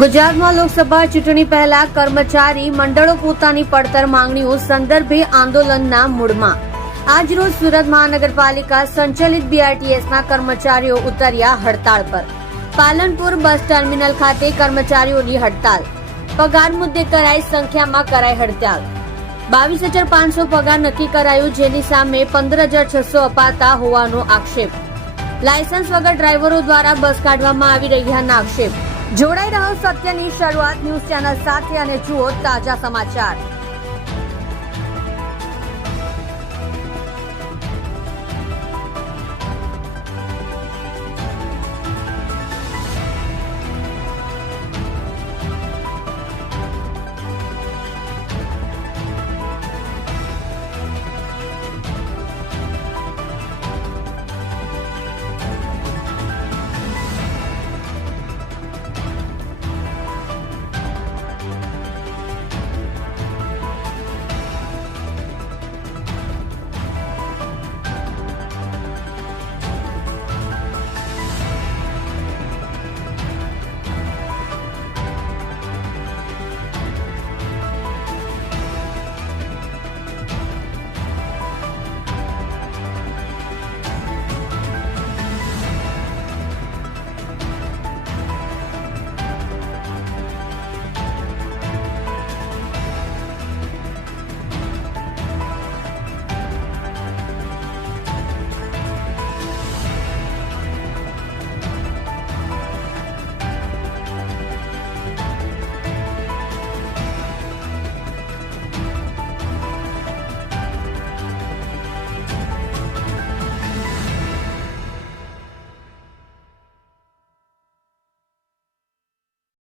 ગુજરાતમાં લોકસભા ચૂંટણી પહેલા કર્મચારી મંડળો પોતાની પડતર માંગણીઓ સંદર્ભે આંદોલનના મૂડમાં. આજરોજ સુરત મહાનગરપાલિકા સંચાલિત બીઆરટીએસના કર્મચારીઓ ઉતર્યા હડતાળ પર. પાલનપુર બસ ટર્મિનલ ખાતે કર્મચારીઓની હડતાળ. પગાર મુદ્દે કરાઈ સંખ્યામાં કરાઈ હડતાળ. 22,500 પગાર નક્કી કરાયું, જેની સામે 15,600 અપાતા હોવાનો આક્ષેપ. લાયસન્સ વગર ડ્રાઈવરો દ્વારા બસ કાઢવામાં આવી રહ્યાના આક્ષેપ. જોડાઈ રહો સત્યની શરૂઆત ન્યૂઝ ચેનલ સાથે અને જુઓ તાજા સમાચાર.